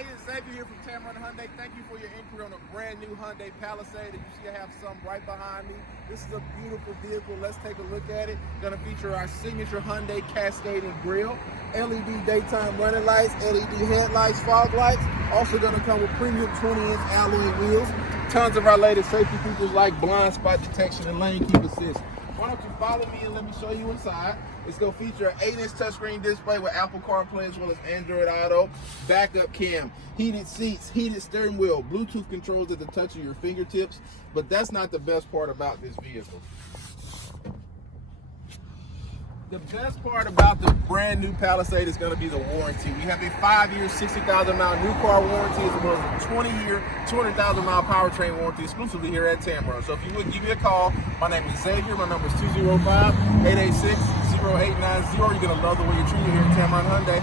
Hey, it's Xavier here from Tameron Hyundai. Thank you for your inquiry on a brand new Hyundai Palisade. And you see I have some right behind me. This is a beautiful vehicle. Let's take a look at it. Going to feature our signature Hyundai cascading grille, LED daytime running lights, LED headlights, fog lights. Also going to come with premium 20-inch alloy wheels. Tons of our latest safety features like blind spot detection and lane keep assist. Why don't you follow me and let me show you inside. It's going to feature an 8-inch touchscreen display with Apple CarPlay as well as Android Auto, backup cam, heated seats, heated steering wheel, Bluetooth controls at the touch of your fingertips. But that's not the best part about this vehicle. The best part about the brand new Palisade is going to be the warranty. We have a 5-year, 60,000-mile new car warranty as well as a 20-year, 200,000-mile powertrain warranty exclusively here at Tameron. So if you would give me a call, my name is Xavier. My number is 205-886-0890. You're going to love the way you're treated here at Tameron Hyundai.